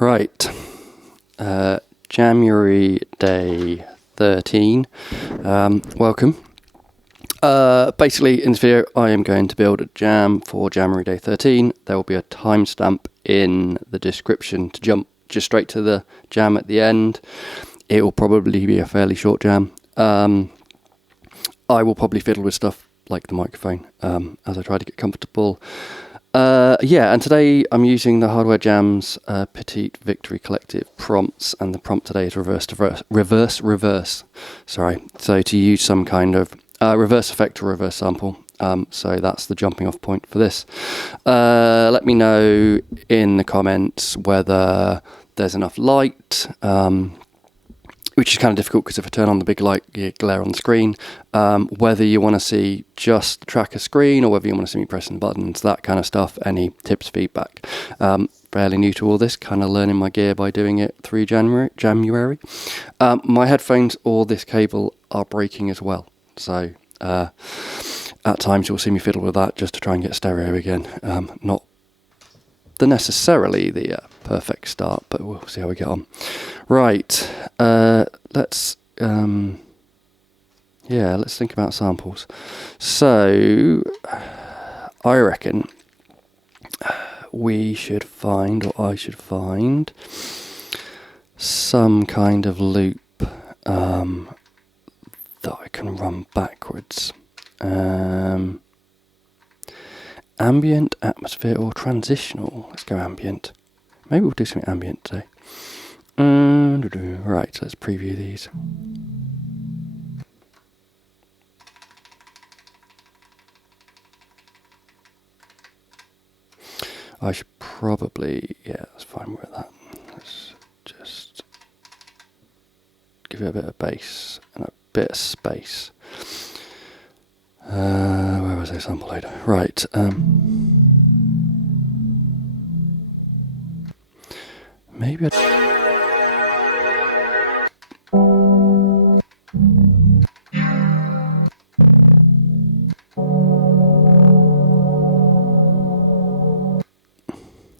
Right, January day 13. Welcome. Basically, in this video, I am going to build a jam for January day 13. There will be a timestamp in the description to jump just straight to the jam at the end. It will probably be a fairly short jam. I will probably fiddle with stuff like the microphone as I try to get comfortable. And today I'm using the Hardware Jams Petite Victory Collective prompts, and the prompt today is reverse. Sorry, so to use some kind of reverse effect or reverse sample. So that's the jumping off point for this. Let me know in the comments whether there's enough light, which is kind of difficult because if I turn on the big light, you glare on the screen. Whether you want to see just the tracker screen or whether you want to see me pressing buttons, that kind of stuff. Any tips, feedback. Fairly new to all this, kind of learning my gear by doing it through January. My headphones or this cable are breaking as well. So at times you'll see me fiddle with that just to try and get stereo again. Not necessarily the perfect start, but we'll see how we get on. Right, let's think about samples. So I reckon we should find, or I should find, some kind of loop that I can run backwards. Ambient, atmosphere, or transitional. Let's go ambient. Maybe we'll do something ambient today. Right, let's preview these. I should probably, that's fine with that. Let's just give it a bit of bass and a bit of space. Where was I? Sample loader. Right. Maybe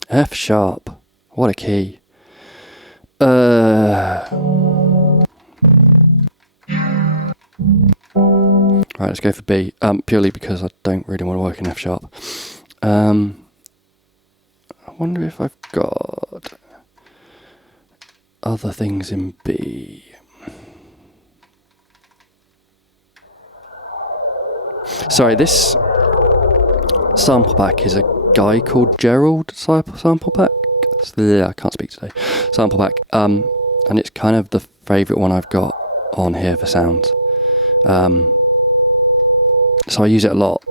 F sharp. What a key. Right, let's go for B, purely because I don't really want to work in F sharp. I wonder if I've got other things in B. Sorry, this sample pack is a guy called Gerald sample pack. I can't speak today. Sample pack, and it's kind of the favourite one I've got on here for sounds. So I use it a lot.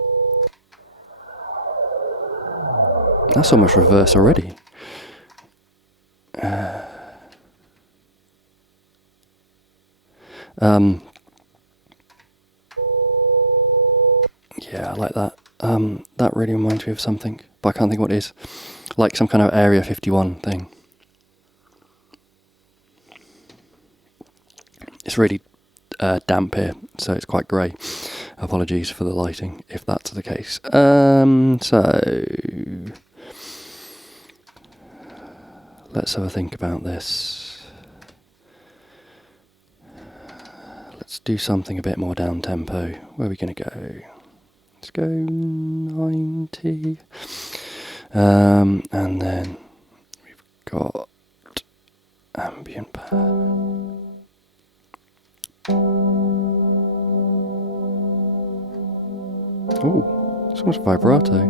That's almost reverse already. Yeah, I like that. That really reminds me of something, but I can't think what it is. Like some kind of Area 51 thing. It's really damp here, so it's quite grey. Apologies for the lighting, if that's the case. So let's have a think about this. Let's do something a bit more down tempo. Where are we going to go? Let's go 90. And then we've got ambient pad. Oh, so much vibrato.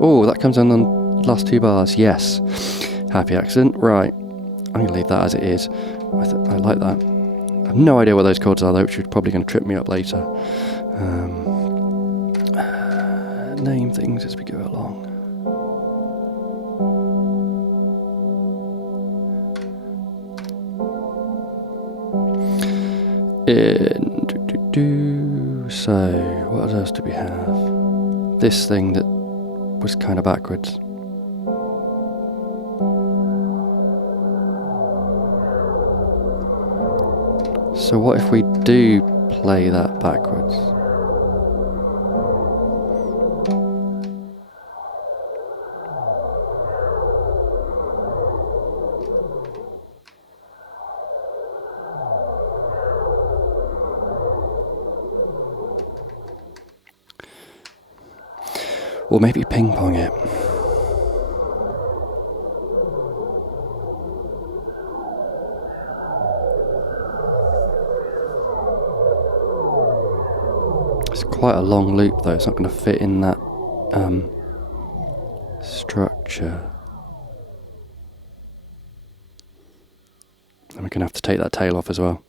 Oh, that comes on the last two bars. Yes. Happy accident. Right. I'm going to leave that as it is. I like that. I have no idea what those chords are, though, which is probably going to trip me up later. Name things as we go along. So, what else do we have? This thing that was kind of backwards. So what if we do play that backwards? Or maybe ping pong it. It's quite a long loop though, it's not going to fit in that structure. And we're going to have to take that tail off as well.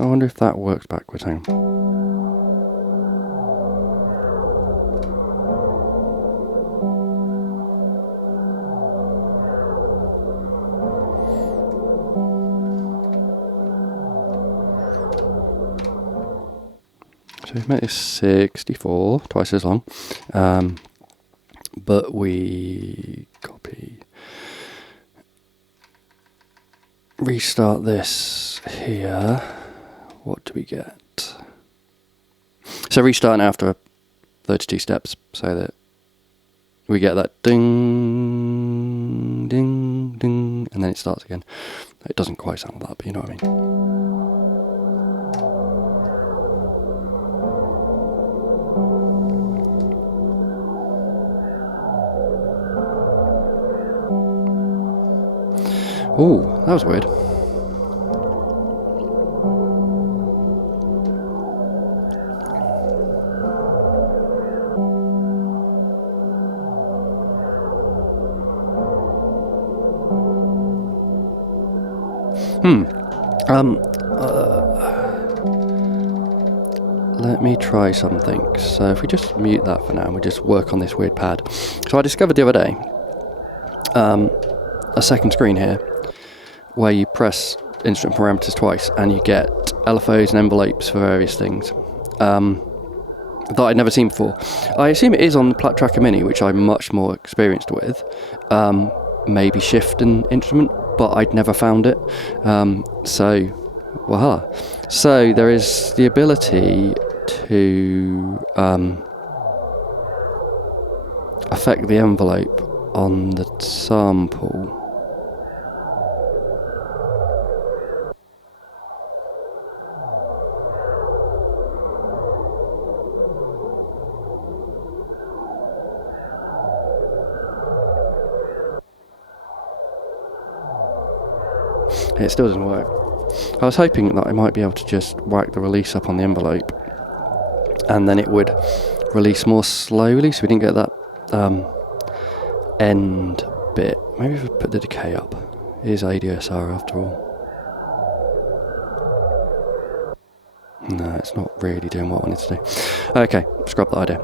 I wonder if that works backwards. Hang on. So we've made this 64, twice as long, but we copy, restart this here. What do we get? So restarting after 32 steps, so that we get that ding, ding, ding, and then it starts again. It doesn't quite sound like that, but you know what I mean. Ooh, that was weird. Let me try something. So if we just mute that for now and we just work on this weird pad. So I discovered the other day a second screen here where you press instrument parameters twice and you get LFOs and envelopes for various things that I'd never seen before. I assume it is on the Polyend Tracker Mini, which I'm much more experienced with. Maybe shift an instrument, but I'd never found it. So, voila. So there is the ability to affect the envelope on the sample. It still doesn't work. I was hoping that I might be able to just whack the release up on the envelope and then it would release more slowly so we didn't get that end bit. Maybe if we put the decay up. It is ADSR after all. No, it's not really doing what I wanted to do. Okay, scrub that idea.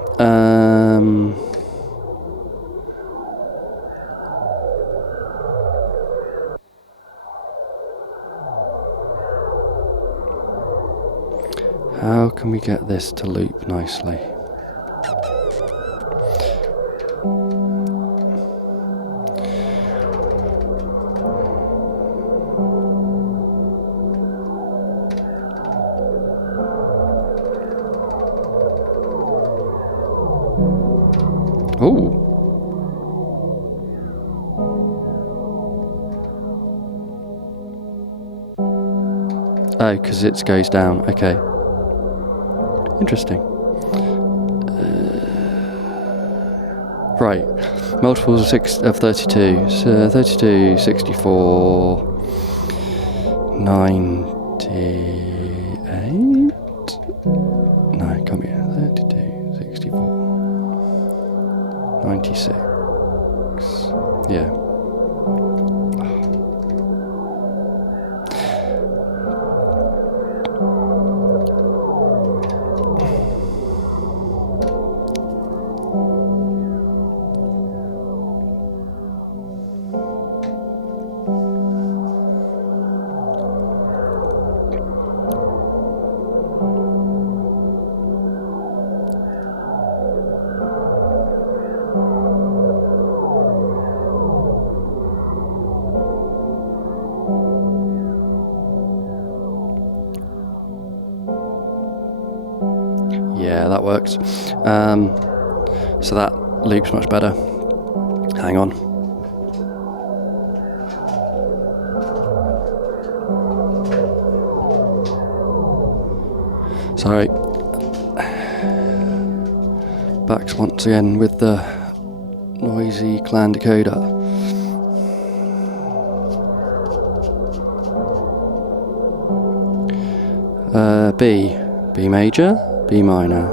How can we get this to loop nicely? Oh. Oh, because it goes down. Okay. Interesting. Right. Multiples of 32. So 32, 64, 98? No, it can't be. 32, 64, 96. Yeah. Yeah, that works. So that loops much better. Hang on. Sorry. Back once again with the noisy clan decoder. B major, B minor.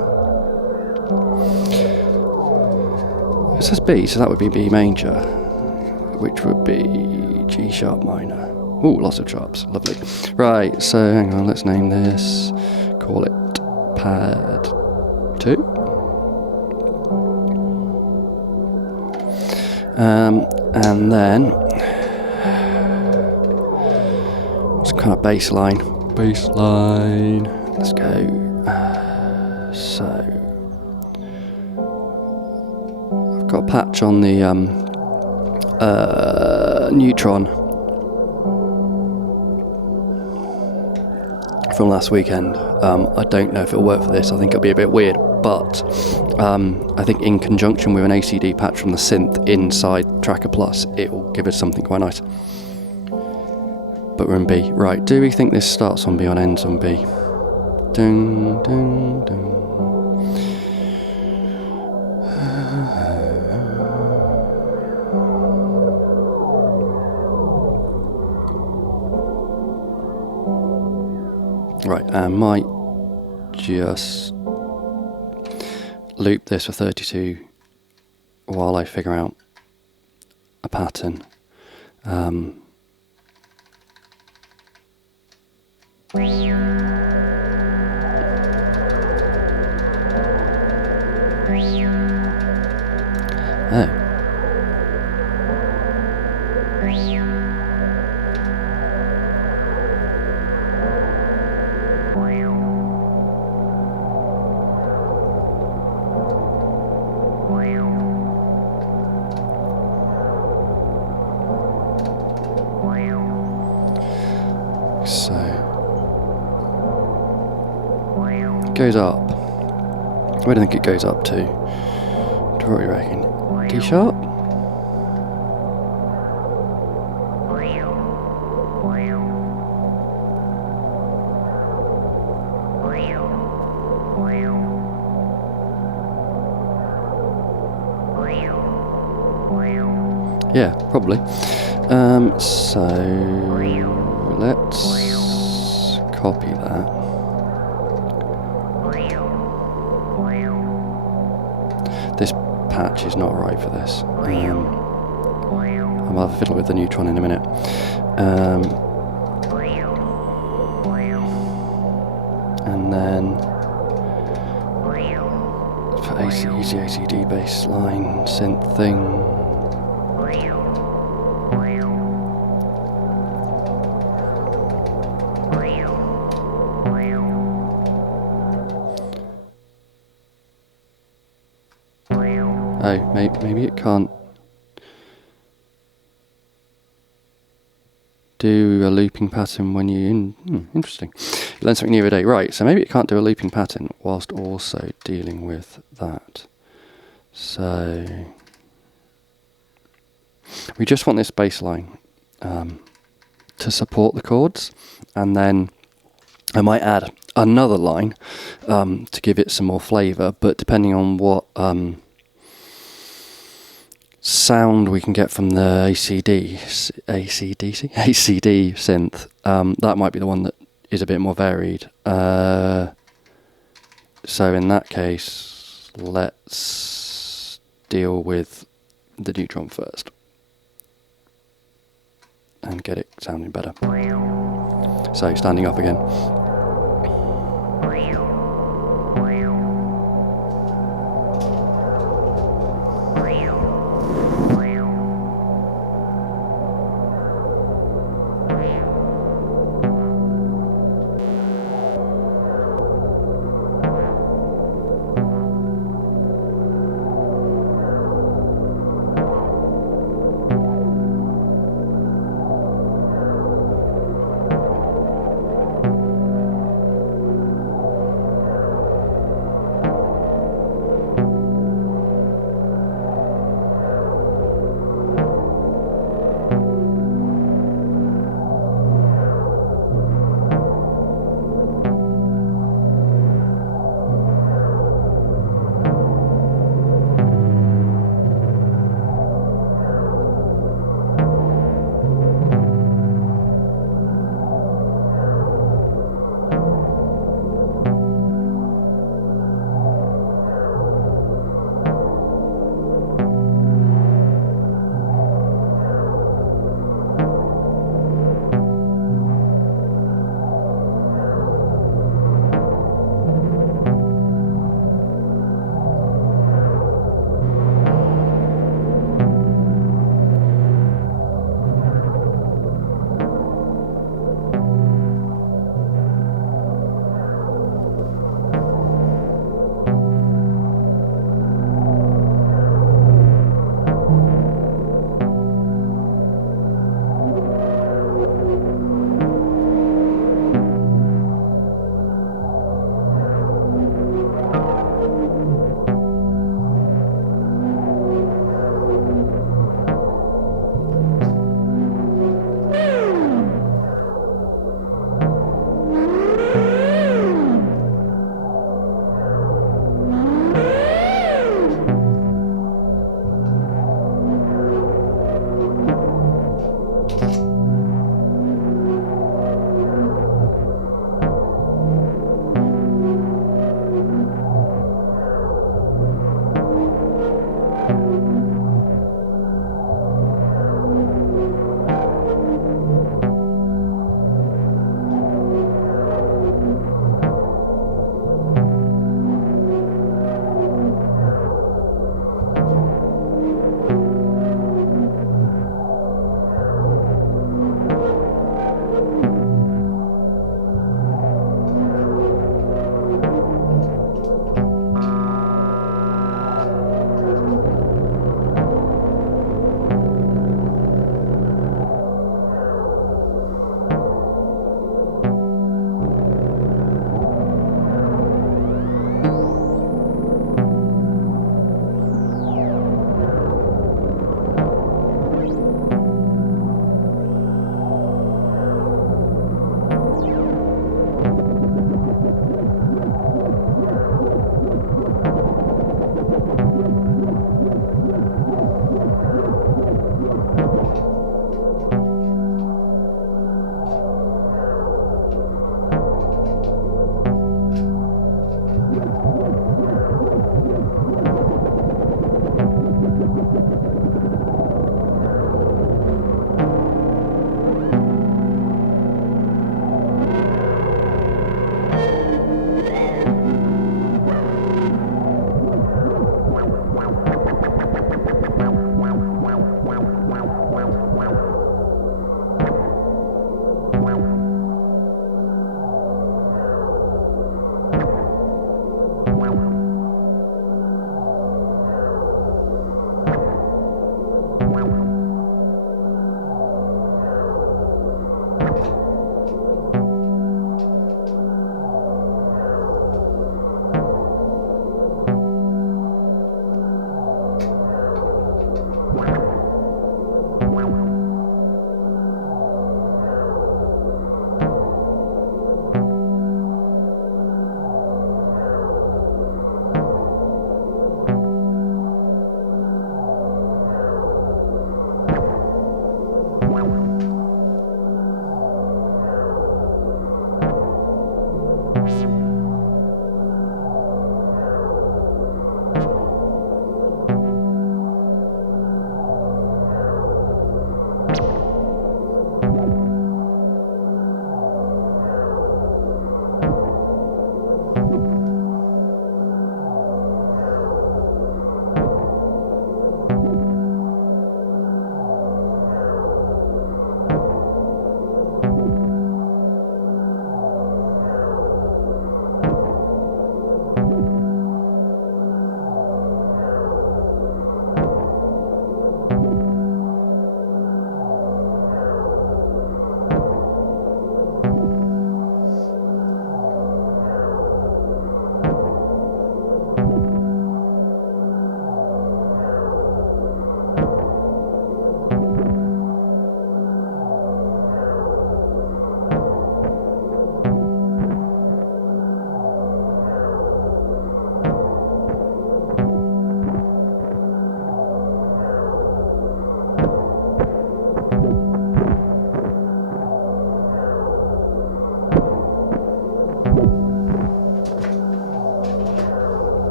It says B, so that would be B major, which would be G sharp minor. Ooh, lots of sharps, lovely. Right, so hang on, let's name this, call it pad 2. And then, some kind of bass line. Let's go. So I've got a patch on the Neutron from last weekend. I don't know if it'll work for this. I think it'll be a bit weird, but I think in conjunction with an ACD patch from the synth inside Tracker Plus, it will give us something quite nice. But we're in B. Right, do we think this starts on B or ends on B? Dun, dun, dun. Right, I might just loop this for 32 while I figure out a pattern. So it goes up. Where do you think it goes up to? What do you reckon? D sharp? Yeah, probably. So let's copy that. This patch is not right for this. I'll have a fiddle with the Neutron in a minute. And then for easy ACD bass line synth thing. Oh, maybe it can't do a looping pattern when you... interesting. You learn something new every day. Right, so maybe it can't do a looping pattern whilst also dealing with that. So we just want this bass line to support the chords, and then I might add another line to give it some more flavour, but depending on what sound we can get from the ACD synth, that might be the one that is a bit more varied. So in that case, let's deal with the Neutron first and get it sounding better. So standing up again.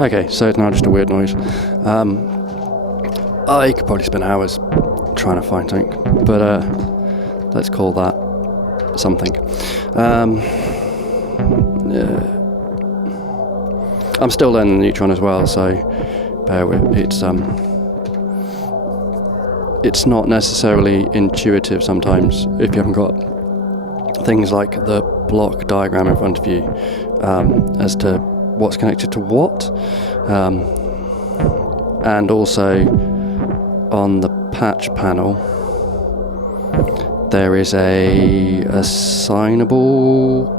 Okay, so it's now just a weird noise. I could probably spend hours trying to find something, but let's call that something. I'm still learning the Neutron as well, so bear with. It's not necessarily intuitive sometimes if you haven't got things like the block diagram in front of you as to what's connected to what, and also on the patch panel there is a assignable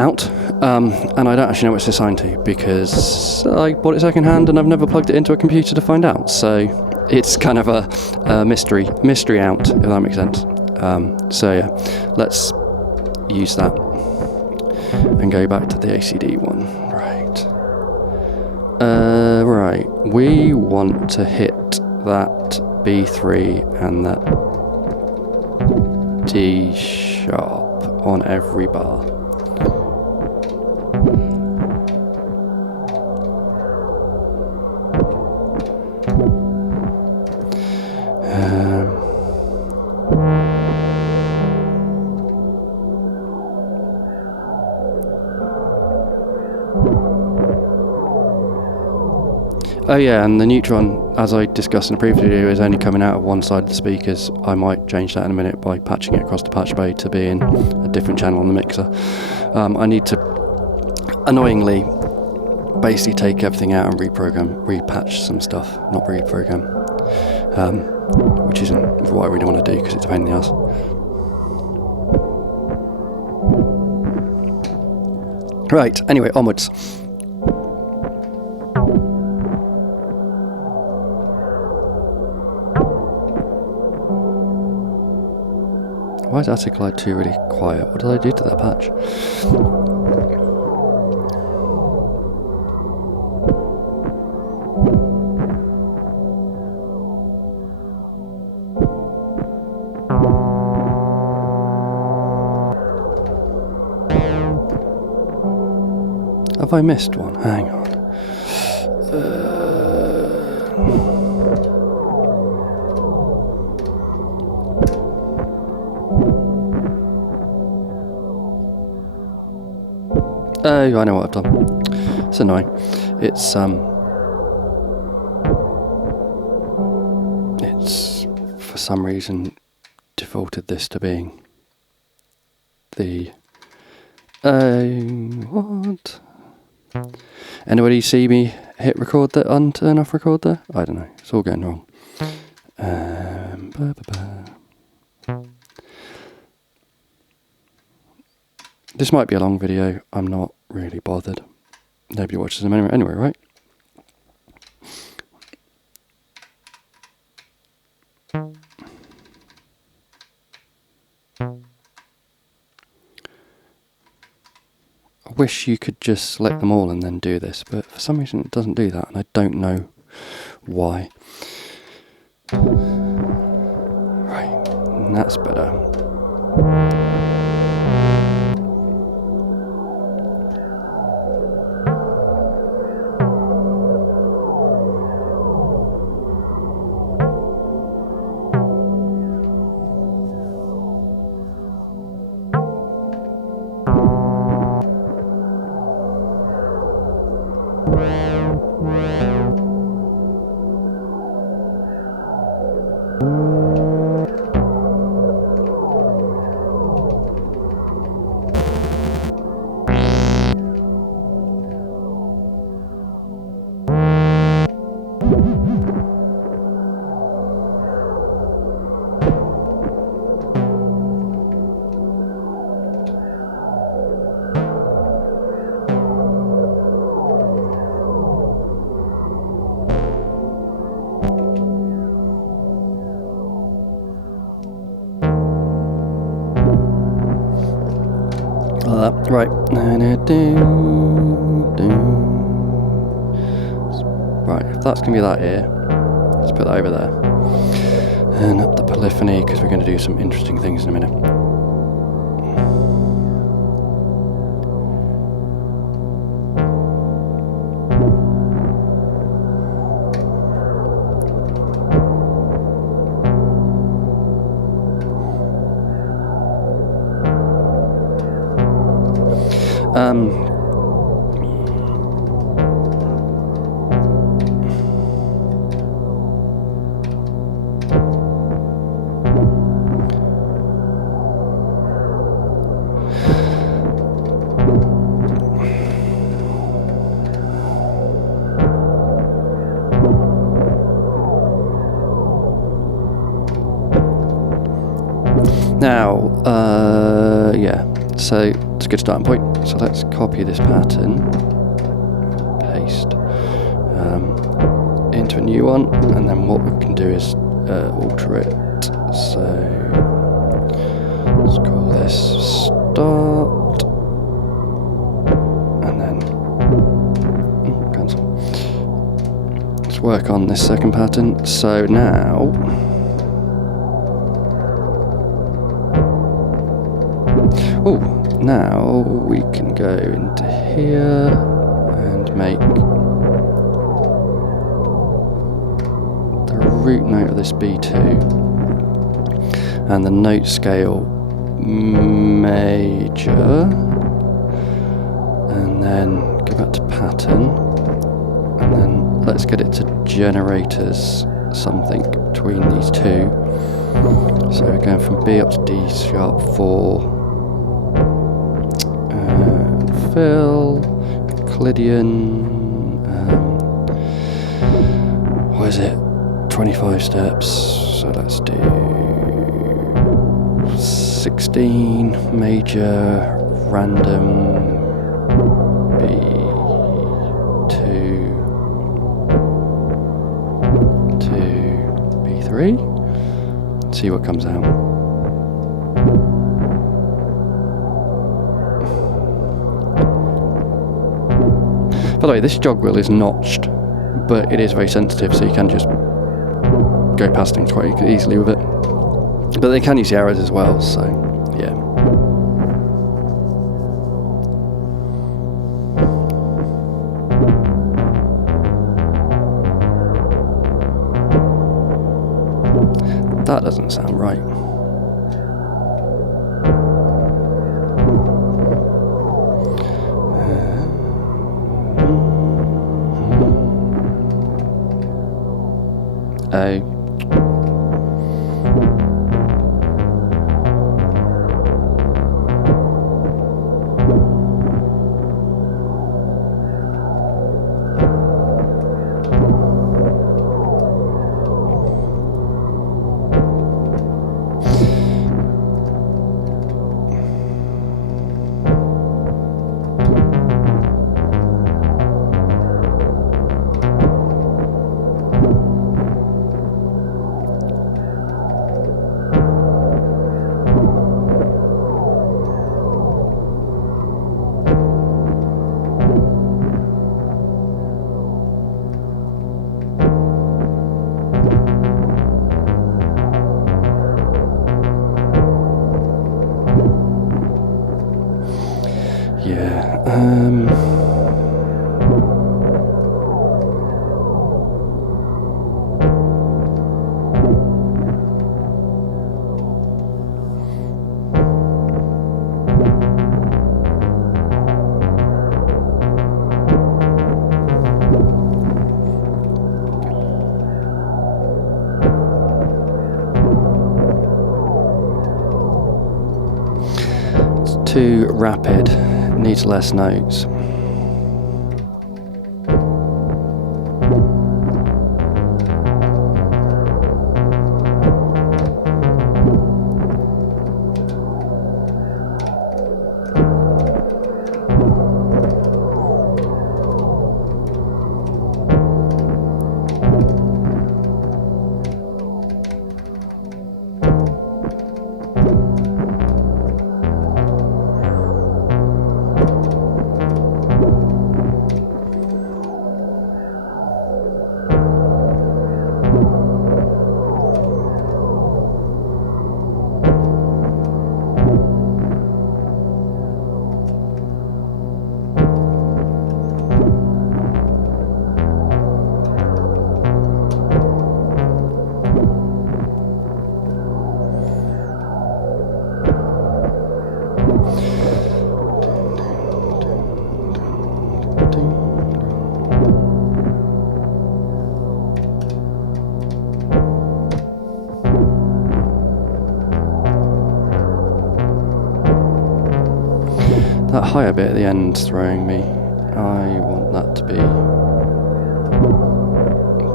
out, and I don't actually know what it's assigned to because I bought it second hand and I've never plugged it into a computer to find out, so it's kind of a mystery out, if that makes sense. So yeah, let's use that and go back to the ACD one. Right, we want to hit that B3 and that D sharp on every bar. Oh yeah, and the Neutron, as I discussed in the previous video, is only coming out of one side of the speakers. I might change that in a minute by patching it across the patch bay to be in a different channel on the mixer. I need to, annoyingly, basically take everything out and repatch some stuff, not reprogram, which isn't what I really want to do because it's a pain in the ass. Right, anyway, onwards. Why is Attic Glide 2 really quiet? What did I do to that patch? Have I missed one? Hang on. Oh, I know what I've done. It's annoying. It's for some reason defaulted this to being the what? Anybody see me hit record there and turn off record there? I don't know. It's all going wrong. This might be a long video. I'm not really bothered. Nobody watches them anyway, right? I wish you could just select them all and then do this, but for some reason it doesn't do that, and I don't know why. Right, and that's better. Right. Right, if that's going to be that here, let's put that over there. And up the polyphony, because we're going to do some interesting things in a minute. Now, yeah, so it's a good starting point. So let's copy this pattern, paste into a new one, and then what we can do is alter it. So let's call this start, and then cancel. Let's work on this second pattern. So now, now we can go into here and make the root note of this B2 and the note scale major, and then go back to pattern, and then let's get it to generate as something between these two. So we're going from B up to D sharp 4. Fill, Euclidean, what is it, 25 steps, so let's do 16, major, random, B2 to B3, see what comes out. By the way, this jog wheel is notched, but it is very sensitive, so you can just go past things quite easily with it. But they can use the arrows as well, so yeah. That doesn't sound right. A. Too rapid, needs less notes. That higher bit at the end's throwing me. I want that to be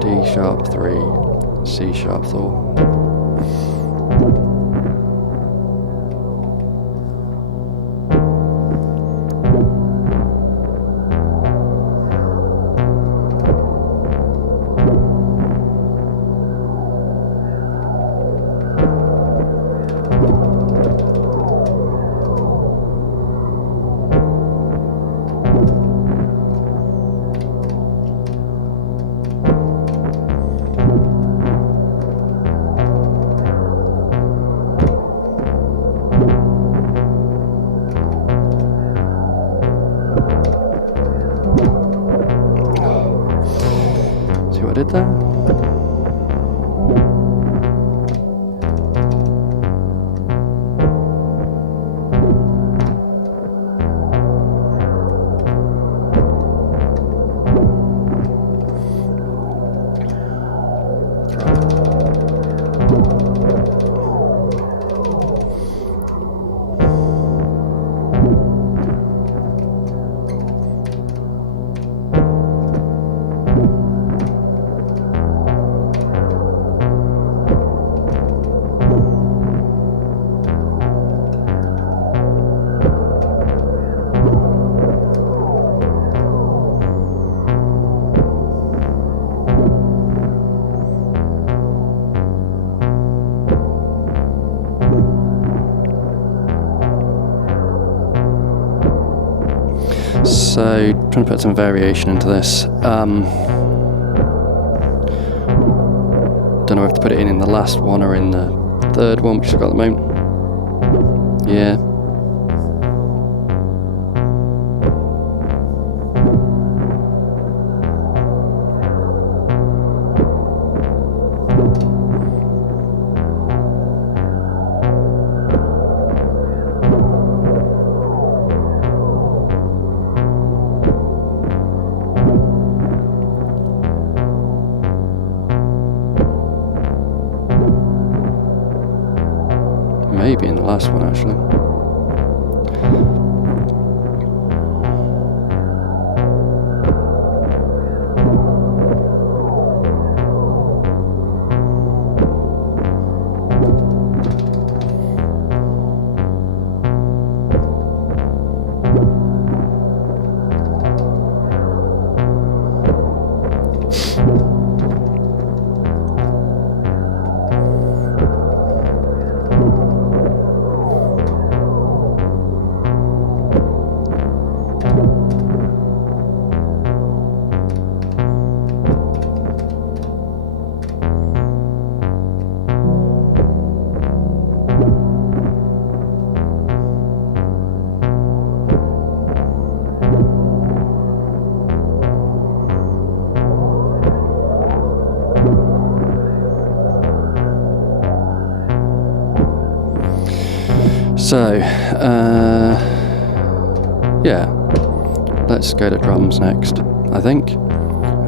D sharp 3, C sharp 4. Did that? So, trying to put some variation into this. Don't know if to put it in the last one or in the third one, which I've got at the moment. Yeah. Maybe in the last one, actually. So, yeah, let's go to drums next, I think,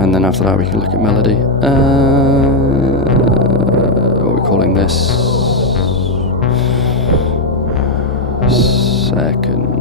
and then after that we can look at melody. What are we calling this? Second.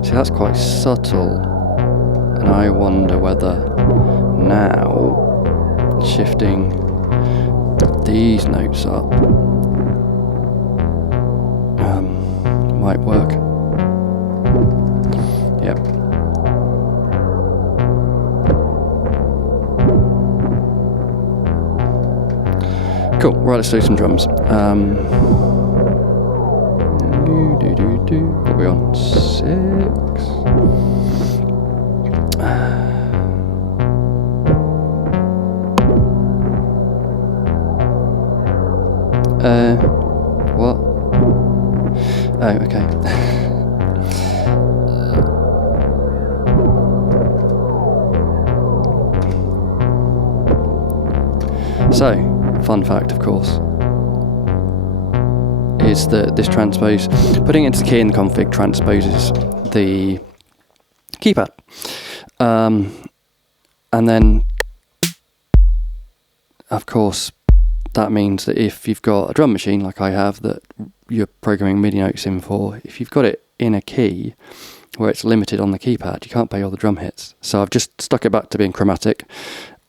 See, that's quite subtle, and I wonder whether now shifting these notes up might work. Yep. Cool, right, let's do some drums. What are we on? 6? What? Oh, okay. So, fun fact, of course, is that this putting it into the key in the config transposes the keypad. And then, of course, that means that if you've got a drum machine like I have that you're programming MIDI notes in for, if you've got it in a key where it's limited on the keypad, you can't play all the drum hits. So I've just stuck it back to being chromatic.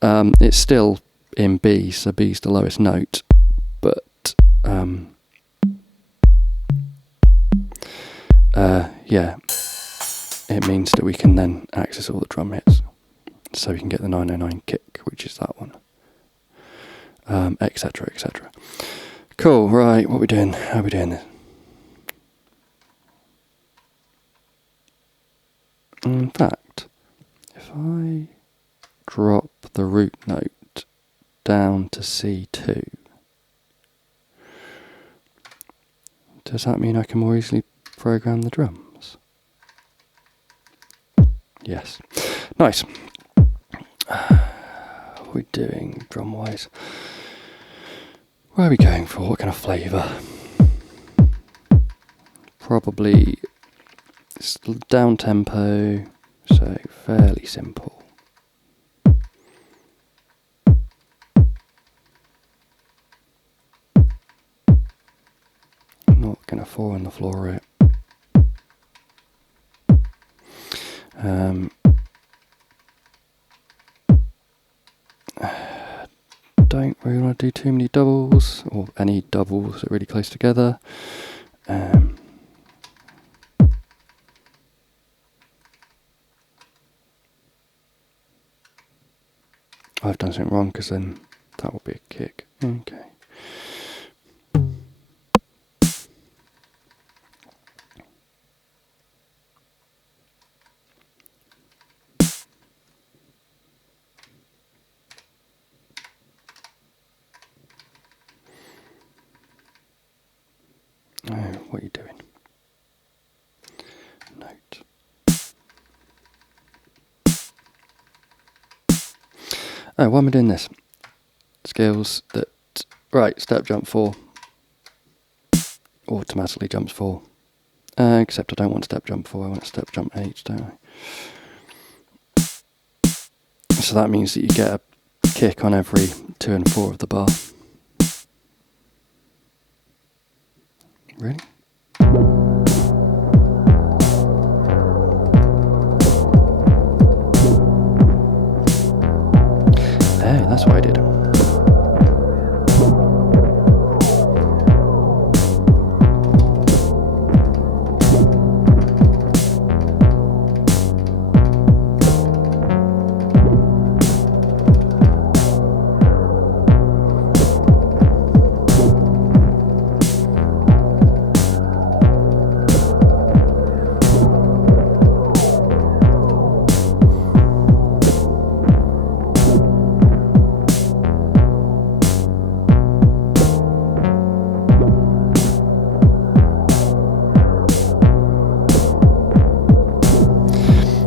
It's still in B, so B's the lowest note, but yeah, it means that we can then access all the drum hits. So we can get the 909 kick, which is that one, etc, etc. Cool, right, what are we doing? How are we doing this? In fact, if I drop the root note down to C2, does that mean I can more easily program the drums? Yes. Nice. What are we doing drum-wise? Where are we going for? What kind of flavour? Probably down tempo, so fairly simple. I'm not going to fall on the floor right. Don't really want to do too many doubles, or any doubles that are really close together. I've done something wrong because then that will be a kick. Okay. Oh, what are you doing? Note. Oh, why am I doing this? Scales that, right, step jump 4, automatically jumps 4. Except I don't want step jump 4, I want step jump 8, don't I? So that means that you get a kick on every 2 and 4 of the bar. Really? Oh, that's what I did.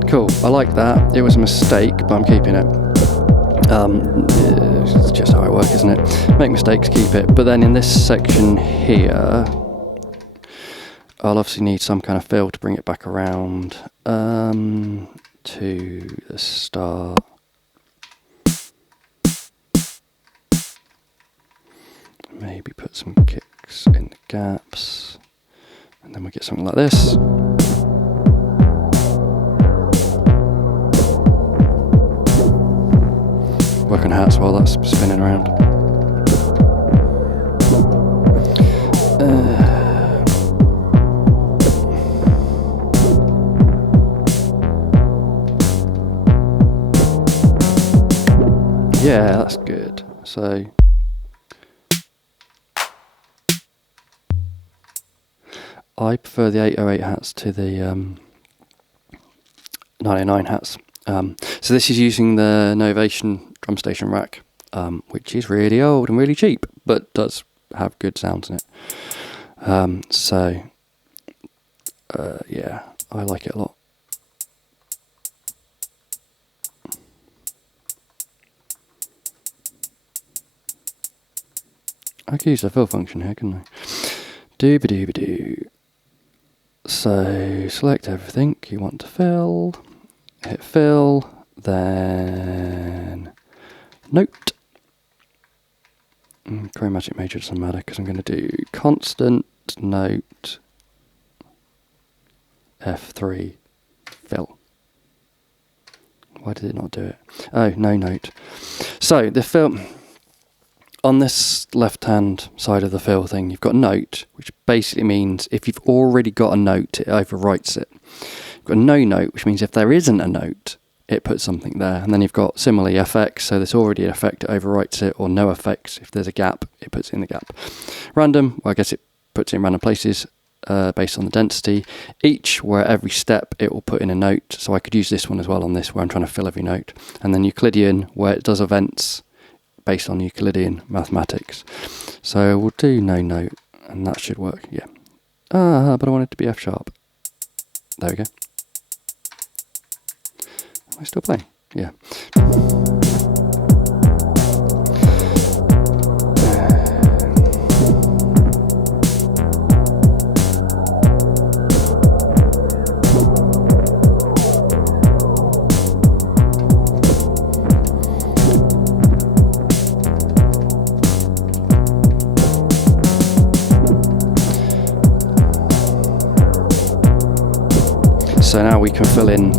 Cool, I like that. It was a mistake, but I'm keeping it. It's just how I work, isn't it? Make mistakes, keep it. But then in this section here, I'll obviously need some kind of fill to bring it back around to the start. Maybe put some kicks in the gaps, and then we get something like this. Working hats while that's spinning around. Yeah, that's good. So I prefer the 808 hats to the 909 hats. So this is using the Novation Drumstation rack, which is really old and really cheap, but does have good sounds in it. Yeah, I like it a lot. I could use the fill function here, couldn't I? Dooba-dooba-doo. So select everything you want to fill, hit fill, then note. Chromatic major doesn't matter because I'm going to do constant note F3 fill. Why did it not do it? Oh, no note. So the fill on this left-hand side of the fill thing, you've got note, which basically means if you've already got a note, it overwrites it. You've got no note, which means if there isn't a note, it puts something there. And then you've got similarly FX, so there's already an effect, it overwrites it, or no effects. If there's a gap, it puts it in the gap. Random, well, I guess it puts it in random places. Based on the density. Each, where every step it will put in a note, so I could use this one as well on this where I'm trying to fill every note. And then Euclidean, where it does events based on Euclidean mathematics. So we'll do no note, and that should work, yeah. But I want it to be F sharp. There we go. Am I still playing? Yeah. So now we can fill in,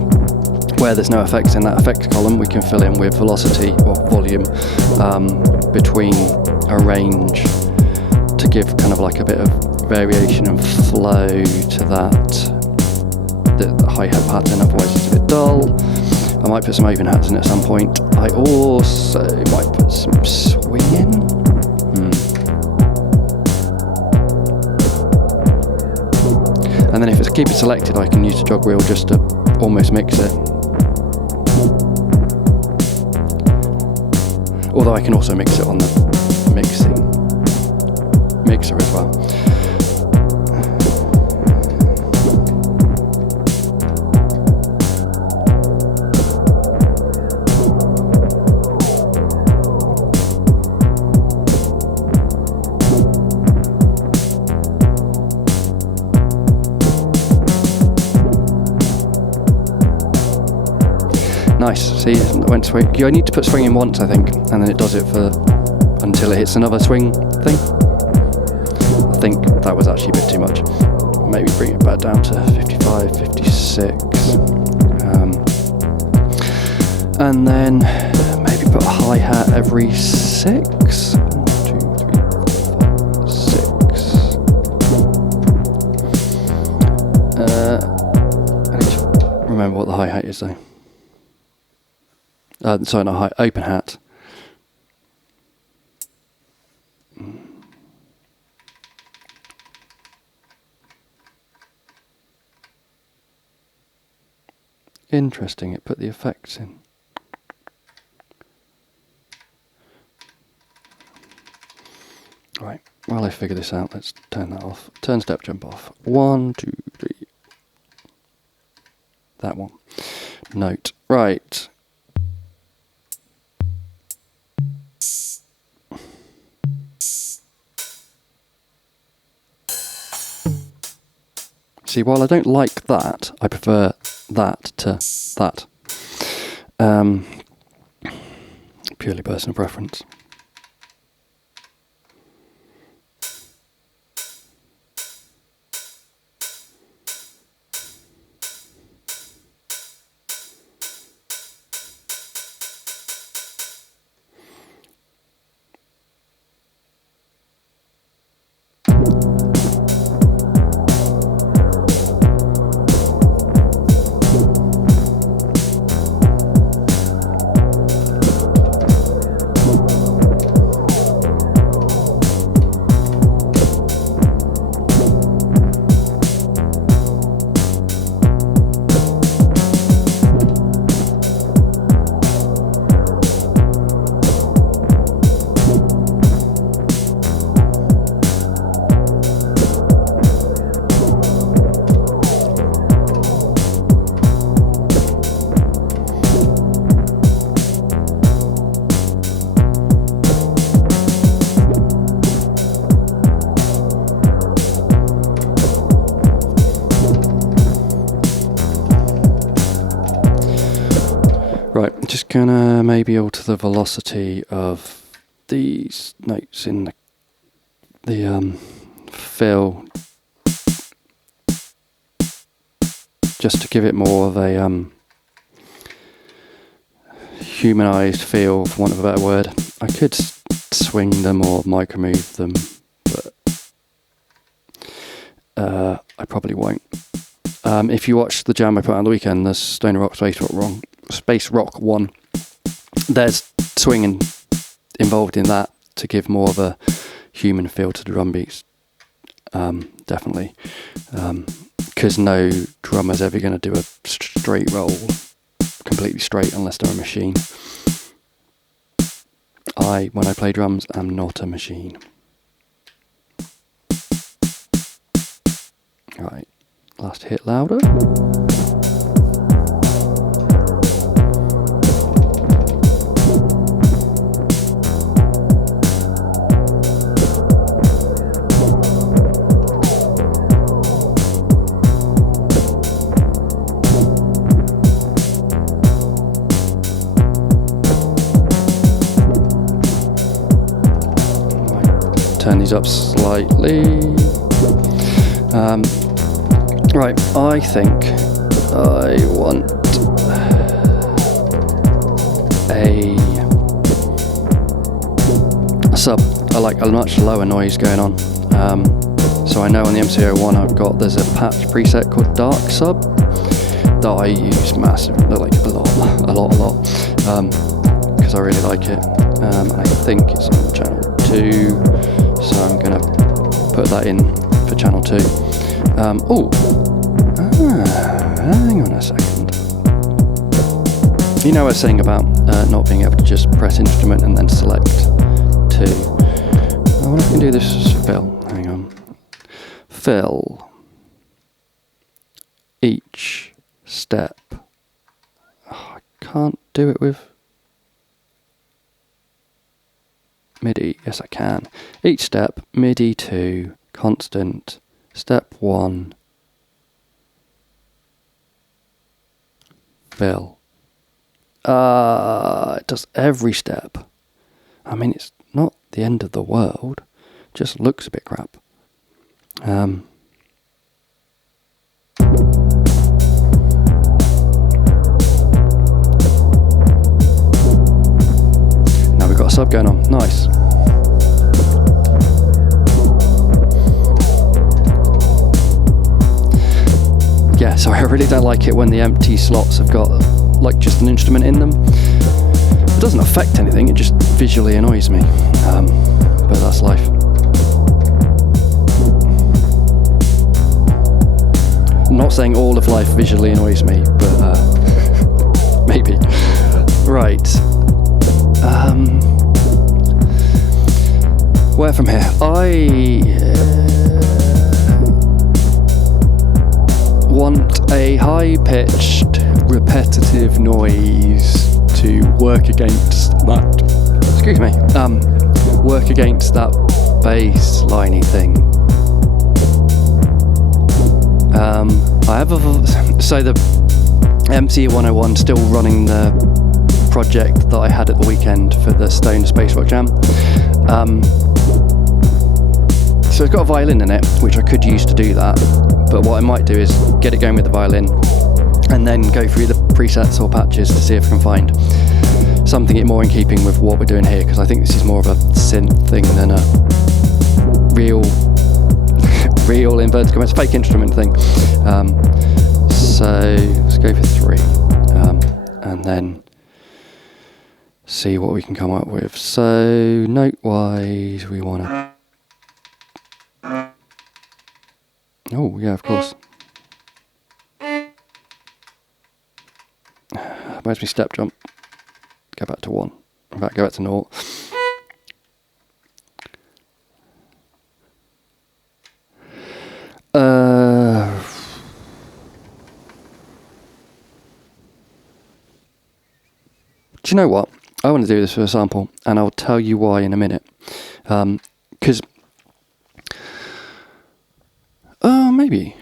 where there's no effects in that effects column, we can fill in with velocity or volume between a range to give kind of like a bit of variation and flow to that, the hi-hat pattern, otherwise it's a bit dull. I might put some open hats in at some point. I also might put some swing in. And then if it's keep it selected, I can use the jog wheel just to almost mix it. Although I can also mix it on the mixer as well. Nice, see, it went swing. You only need to put swing in once, I think, and then it does it for until it hits another swing thing. I think that was actually a bit too much. Maybe bring it back down to 55, 56. And then maybe put a hi-hat every 6. 1, 2, 3, 4, 6. I need to remember what the hi-hat is though. Sorry, not open hat. Interesting, it put the effects in. Right, while I figure this out, let's turn that off. Turn step jump off. 1, 2, 3. That one. Note. Right. See, while I don't like that, I prefer that to that. Purely personal preference. just gonna maybe alter the velocity of these notes in the fill, just to give it more of a humanized feel, for want of a better word. I could swing them or micromove them, but I probably won't. If you watch the jam I put out on the weekend, the Stoner Rock Space Rock one, there's swinging involved in that to give more of a human feel to the drum beats. Definitely, because no drummer's ever going to do a straight roll completely straight unless they're a machine. When I play drums, am not a machine. Right, last hit louder. Turn these up slightly. Right, I think I want a sub. I like a much lower noise going on. So I know on the MC-101 there's a patch preset called Dark Sub that I use massively, like a lot, because I really like it. I think it's on channel 2, so I'm gonna put that in for channel 2. Hang on a second. You know, I was saying about not being able to just press instrument and then select 2. I wonder if I can do this as fill. Hang on. Fill. Each step. Oh, I can't do it with MIDI. Yes, I can. Each step, MIDI 2, constant, step 1, fill. It does every step. I mean, it's not the end of the world. It just looks a bit crap. Now we've got a sub going on. Nice. Yeah, sorry, I really don't like it when the empty slots have got like just an instrument in them. It doesn't affect anything, it just visually annoys me. But that's life. I'm not saying all of life visually annoys me, but maybe. Right. Where from here? I want a high-pitched, repetitive noise to work against that. Excuse me. Work against that bass-liney thing. I have so the MC-101 still running the project that I had at the weekend for the Stone Space Rock Jam. So it's got a violin in it, which I could use to do that. But what I might do is get it going with the violin and then go through the presets or patches to see if I can find something more in keeping with what we're doing here, because I think this is more of a synth thing than a real inverted commas, fake instrument thing. So let's go for 3 and then see what we can come up with. So note wise we want to... Oh yeah, of course. Where's my step jump? Go back to 1. In fact, go back to 0. Do you know what? I want to do this for a sample, and I'll tell you why in a minute. Because... maybe.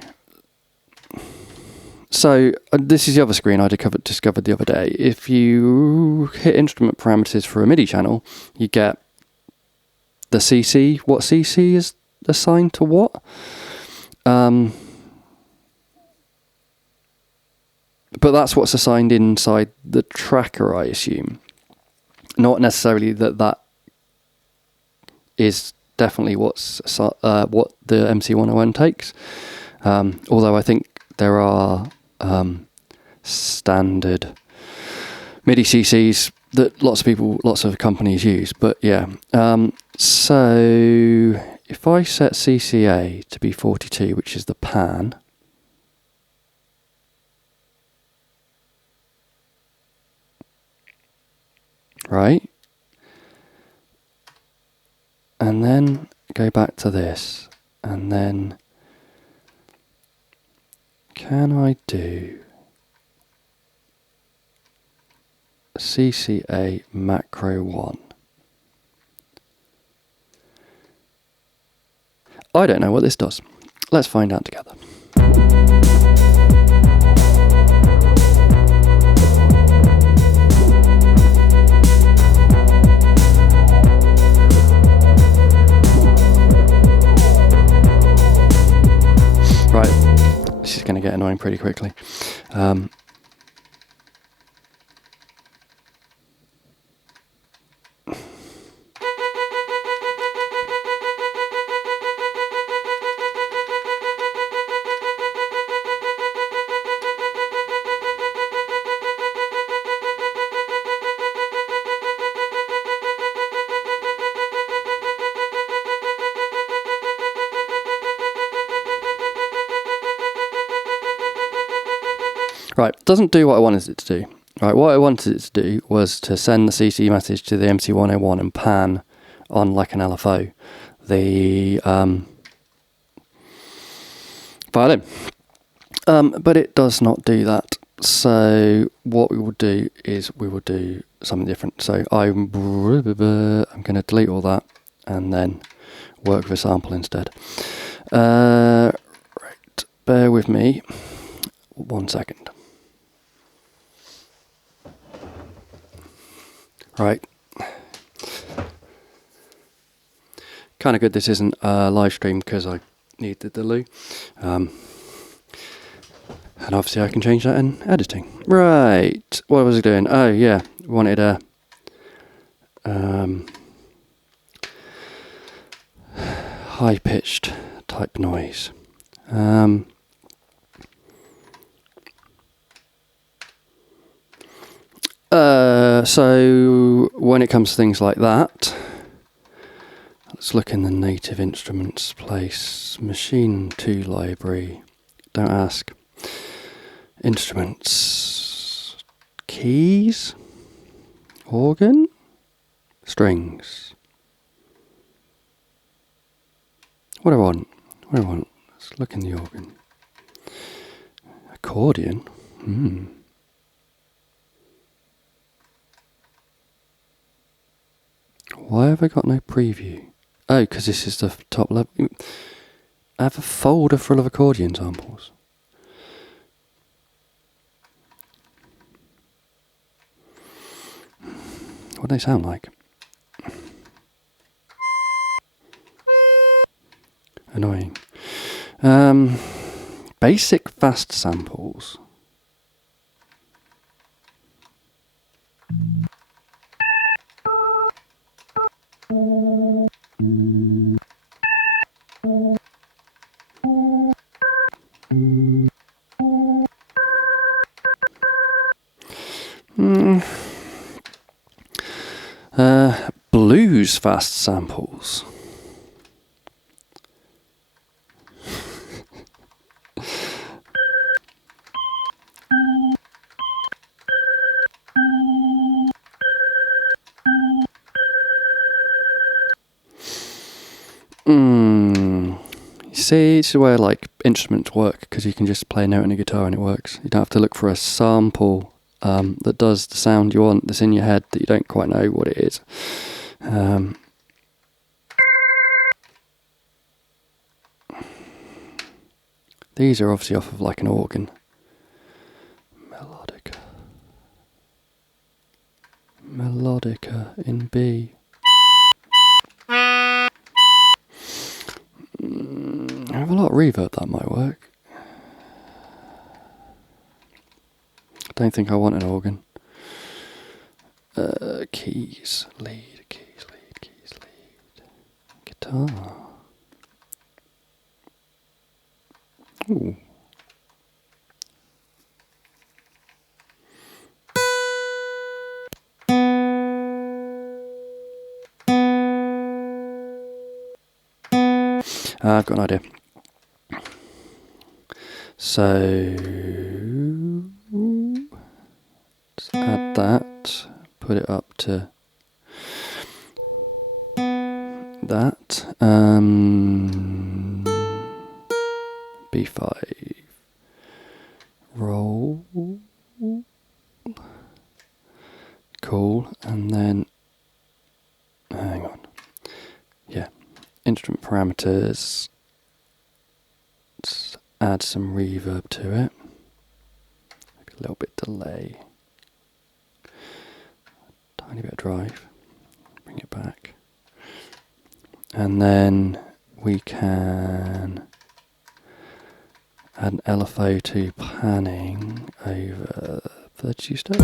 So this is the other screen I discovered the other day. If you hit instrument parameters for a MIDI channel, you get the CC, what CC is assigned to what. But that's what's assigned inside the tracker, I assume. Not necessarily that is definitely what the MC-101 takes. Although I think there are standard MIDI CCs that lots of companies use. But yeah, so if I set CCA to be 42, which is the pan, right? And then go back to this, and then can I do CCA macro 1? I don't know what this does. Let's find out together. Right, this is going to get annoying pretty quickly. Right, doesn't do what I wanted it to do. Right, what I wanted it to do was to send the CC message to the MC-101 and pan on like an LFO the violin. But it does not do that. So what we will do is we will do something different. So I'm going to delete all that and then work with a sample instead. Right, bear with me 1 second. Right. Kind of good this isn't a live stream because I needed the loo. And obviously I can change that in editing. Right. What was I doing? Oh yeah, wanted a high-pitched type noise. So when it comes to things like that, let's look in the native instruments place, machine 2 library, don't ask, instruments, keys, organ, strings. What do I want? Let's look in the organ. Accordion. Why have I got no preview? Oh, because this is the top level. I have a folder full of accordion samples. What do they sound like? Annoying. Basic fast samples. Blues fast samples. See, it's where like instruments work, because you can just play a note on a guitar and it works. You don't have to look for a sample that does the sound you want that's in your head that you don't quite know what it is. These are obviously off of like an organ. melodica in B. I have a lot of reverb, that might work. I don't think I want an organ. Keys, lead, guitar. Ooh. I've got an idea. So let's add that, put it up to that. B5. Roll. Cool. And then, hang on. Yeah. Instrument parameters. Let's add some reverb to it. Maybe a little bit delay. Tiny bit of drive. Bring it back. And then we can add an LFO to panning over 32 steps.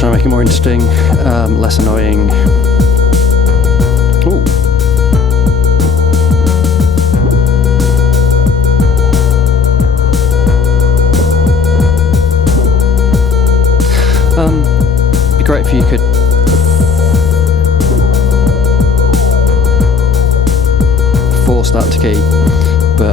Trying to make it more interesting, less annoying. Ooh. It'd be great if you could force that to key, but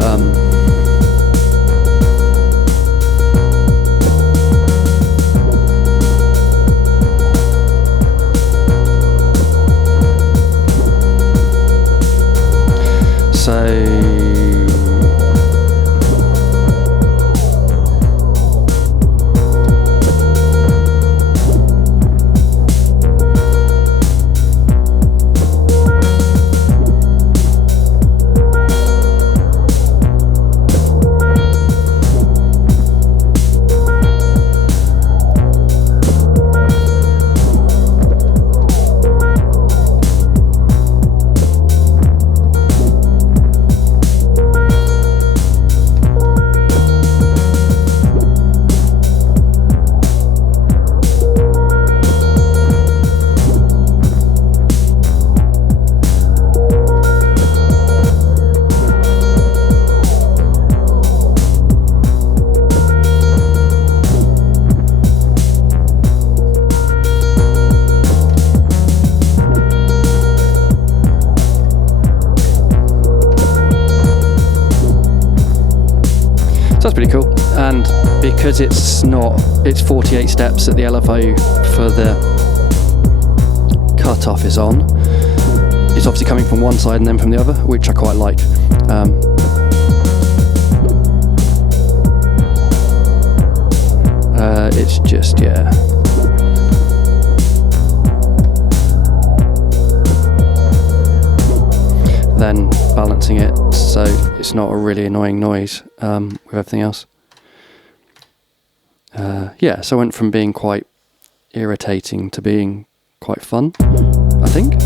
that's pretty cool. And because it's 48 steps at the LFO for the cutoff is on, it's obviously coming from one side and then from the other, which I quite like. It's just, yeah. Then balancing it so it's not a really annoying noise with everything else. Yeah, so I went from being quite irritating to being quite fun, I think.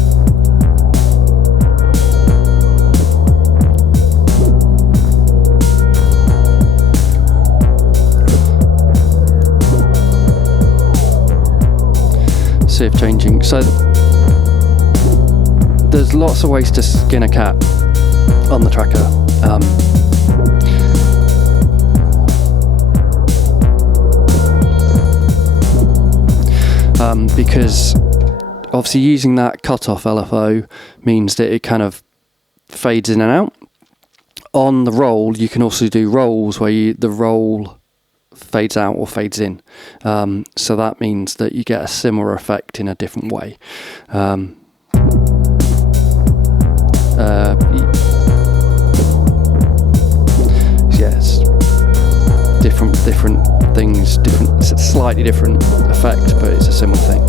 See if changing. So there's lots of ways to skin a cat on the tracker. Because obviously using that cutoff LFO means that it kind of fades in and out. On the roll, you can also do rolls where the roll fades out or fades in. So that means that you get a similar effect in a different way. Yes, different things, slightly different effect, but it's a similar thing.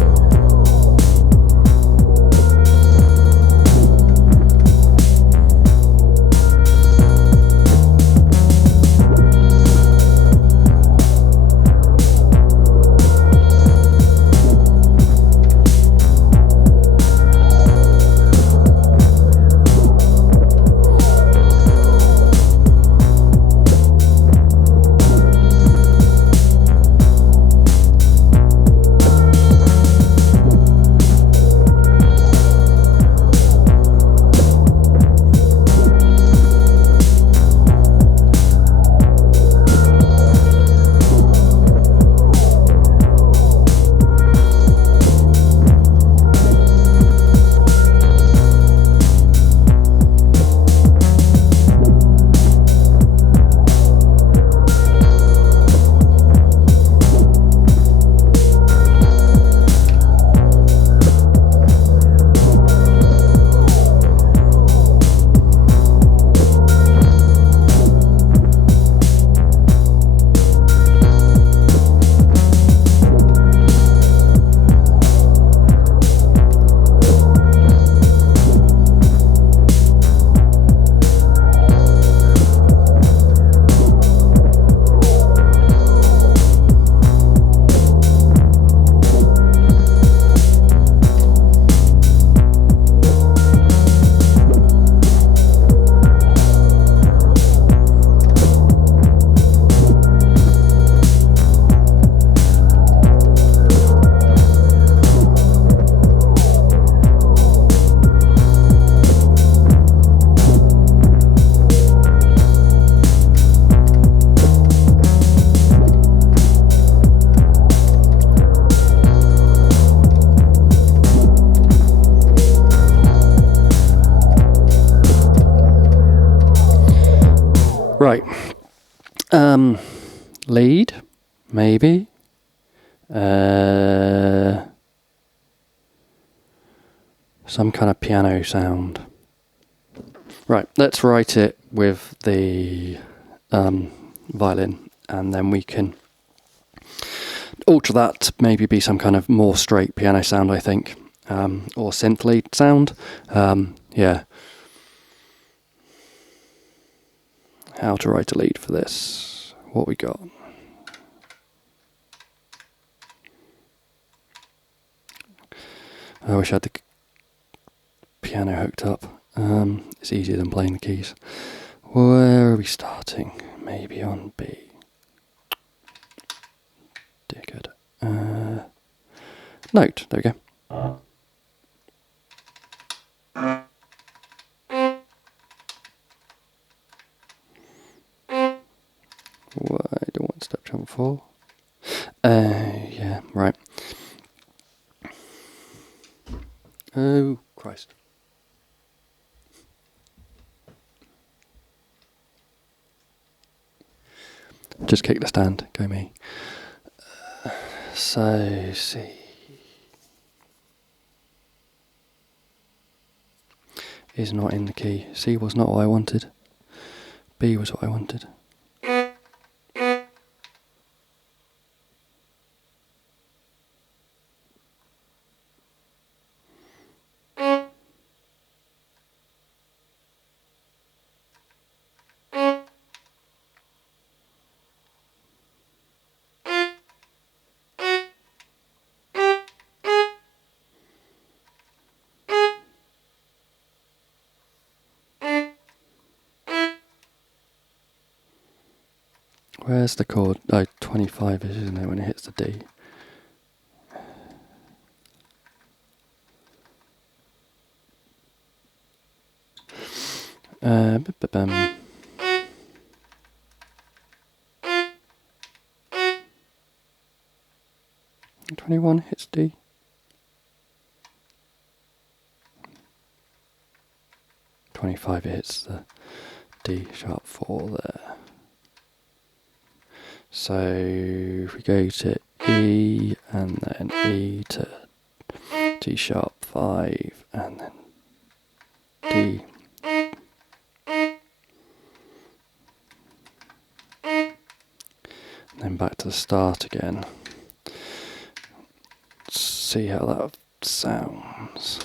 Right. Lead, maybe. Some kind of piano sound. Right, let's write it with the violin, and then we can alter that to maybe be some kind of more straight piano sound, I think, or synth lead sound. Yeah. How to write a lead for this? What we got? I wish I had the piano hooked up. It's easier than playing the keys. Where are we starting? Maybe on B. Dear good. Note. There we go. I don't want step channel 4. Yeah, right. Oh, Christ. Just kick the stand, go me. So, C. Is not in the key. C was not what I wanted. B was what I wanted. Where's the chord? Oh, 25 isn't it, when it hits the D? Ba-ba-bum. .21 hits D. .25 hits the D sharp 4 there. So if we go to E and then E to D sharp 5 and then D. And then back to the start again. Let's see how that sounds.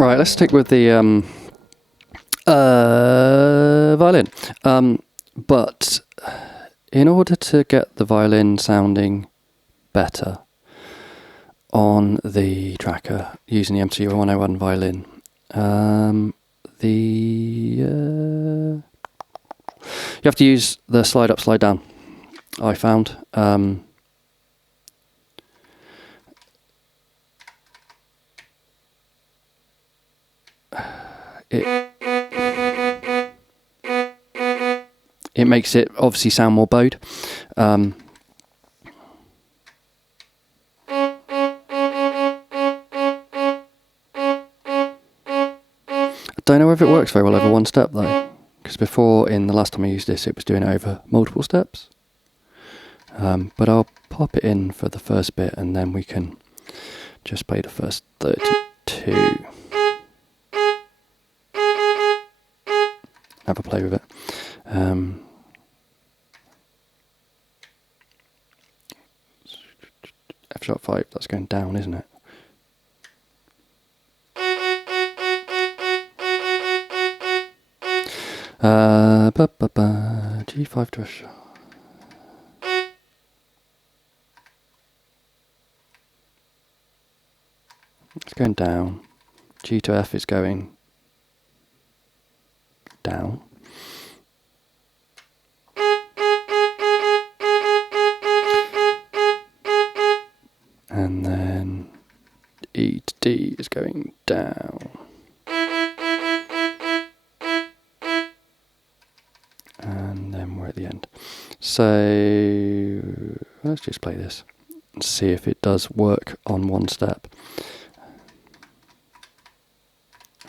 Right, let's stick with the violin. But in order to get the violin sounding better on the tracker using the MC-101 violin, you have to use the slide up, slide down, I found. It makes it obviously sound more bowed. I don't know if it works very well over one step though, because before, in the last time I used this, it was doing it over multiple steps. But I'll pop it in for the first bit and then we can just play the first 32. Have a play with it. F sharp 5, that's going down, isn't it? G5 to a sharp. It's going down. G to F is going down. And then E to D is going down. right at the end. So let's just play this and see if it does work on one step,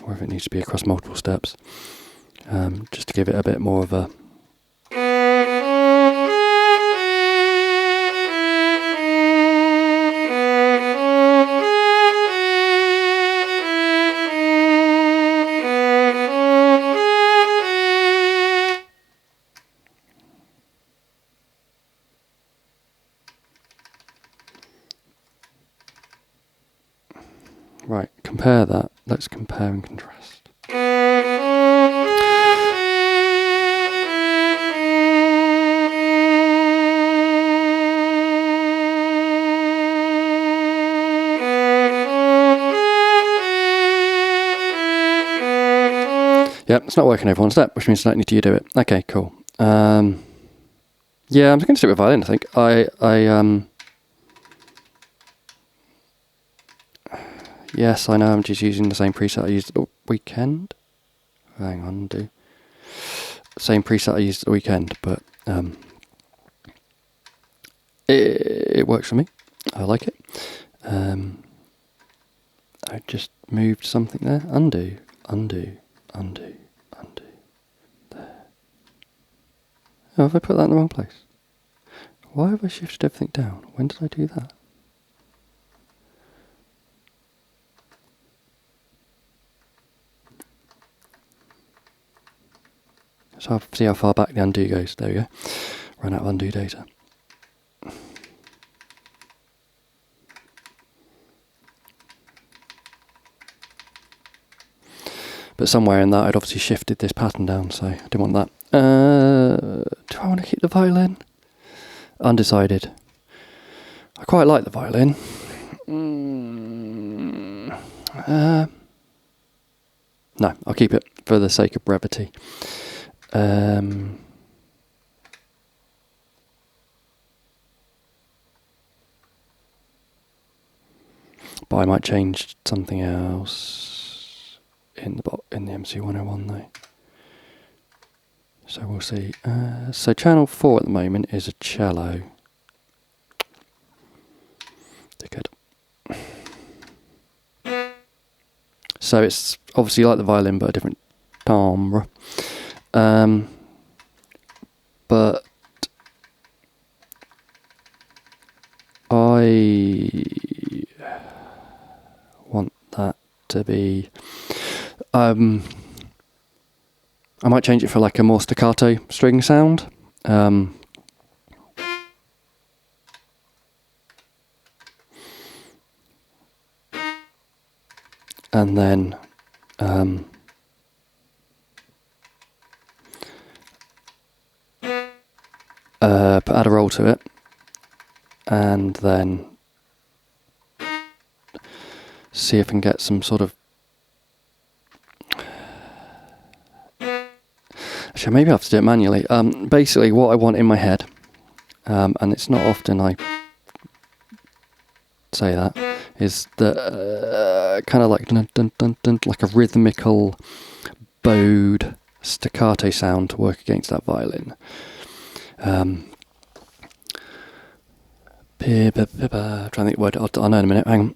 or if it needs to be across multiple steps, just to give it a bit more of a right. Compare that. Let's compare and contrast. Yep, it's not working over one step, which means I don't need you to do it. Okay, cool. Yeah, I'm just going to stick with violin, I think. Yes, I know I'm just using the same preset I used at the weekend. Hang on, do. Same preset I used at the weekend, but it works for me. I like it. I just moved something there. Undo, undo, undo, undo. There. Oh, have I put that in the wrong place? Why have I shifted everything down? When did I do that? So I'll see how far back the undo goes. There we go. Run out of undo data. But somewhere in that I'd obviously shifted this pattern down, so I didn't want that. Do I want to keep the violin? Undecided. I quite like the violin. No, I'll keep it for the sake of brevity. But I might change something else in the MC-101 though. So we'll see. So channel 4 at the moment is a cello. Dickhead. So it's obviously like the violin, but a different timbre. But I want that to be. I might change it for like a more staccato string sound. And then add a roll to it, and then see if I can get some sort of. Actually, maybe I have to do it manually. Basically, what I want in my head, and it's not often I say that, is that kind of like dun, dun, dun, dun, like a rhythmical bowed staccato sound to work against that violin. Trying to think the word. I'll know in a minute. Hang on.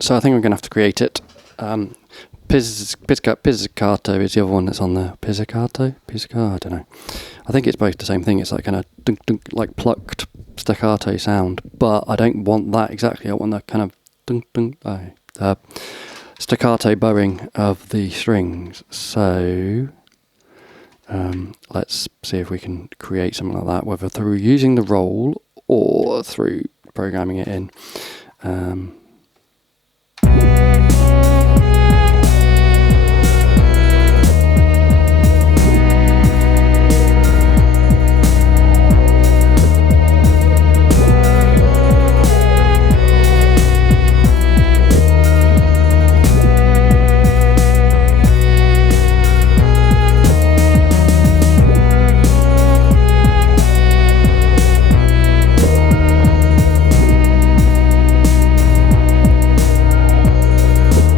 So I think I'm going to have to create it. Pizzicato is the other one that's on there. Pizzicato? I don't know. I think it's both the same thing. It's like kind of dunk, dunk, like plucked staccato sound, but I don't want that exactly. I want that kind of dunk, dunk, staccato bowing of the strings. So let's see if we can create something like that, whether through using the roll or through programming it in.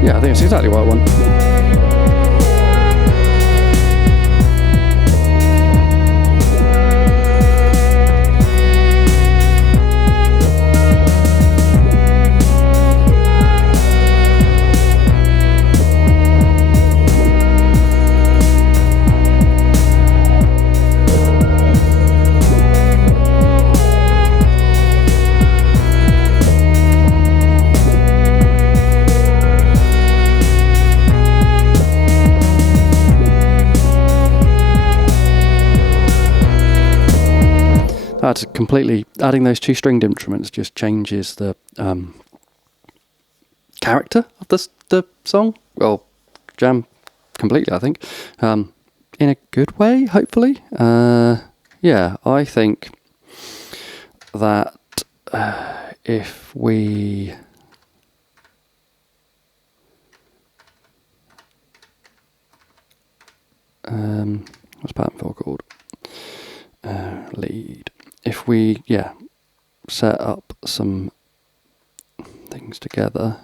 Yeah, I think it's exactly what I want. That's completely, adding those two stringed instruments just changes the character of the song. Well, jam completely, I think. In a good way, hopefully. Yeah, I think that if we what's pattern 4 called? Lead. If we, set up some things together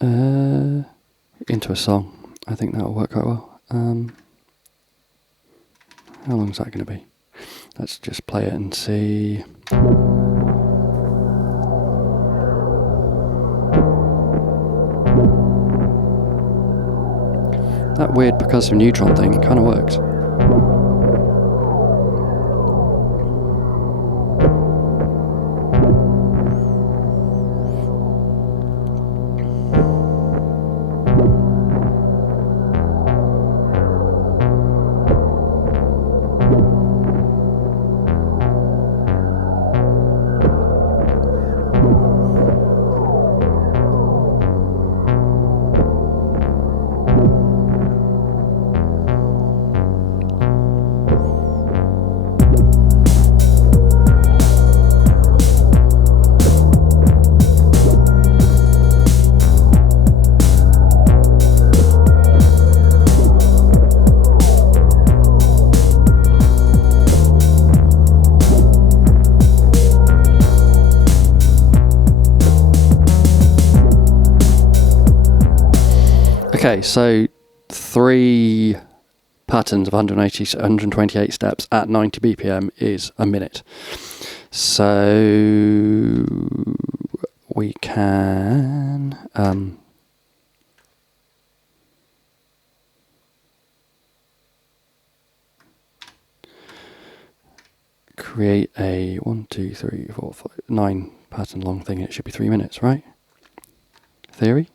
into a song, I think that'll work quite well. How long is that going to be? Let's just play it and see. That weird percussive neutron thing kind of works. Okay, so 3 patterns of 128 steps at 90 BPM is a minute. So we can create a 1, 2, 3, 4, 5, 9 pattern long thing. It should be 3 minutes, right? Theory.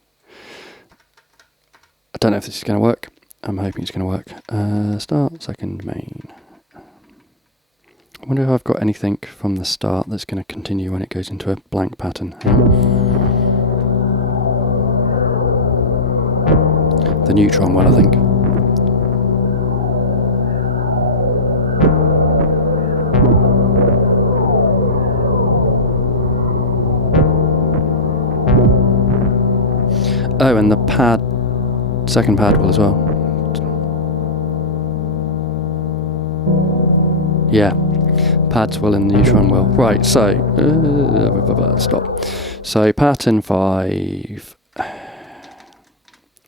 I don't know if this is going to work. I'm hoping it's going to work. Start, second, main. I wonder if I've got anything from the start that's going to continue when it goes into a blank pattern. The neutron one, I think. Oh, and the pad, second pad will as well. Yeah, pads will and the neutron will. Right, so, stop. So pattern 5,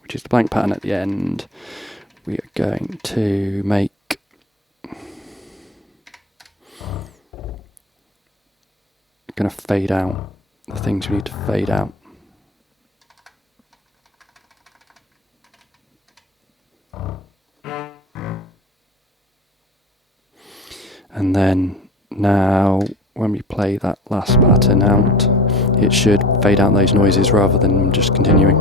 which is the blank pattern at the end, we are going to make going to fade out the things we need to fade out. And then now when we play that last pattern out, it should fade out those noises rather than just continuing.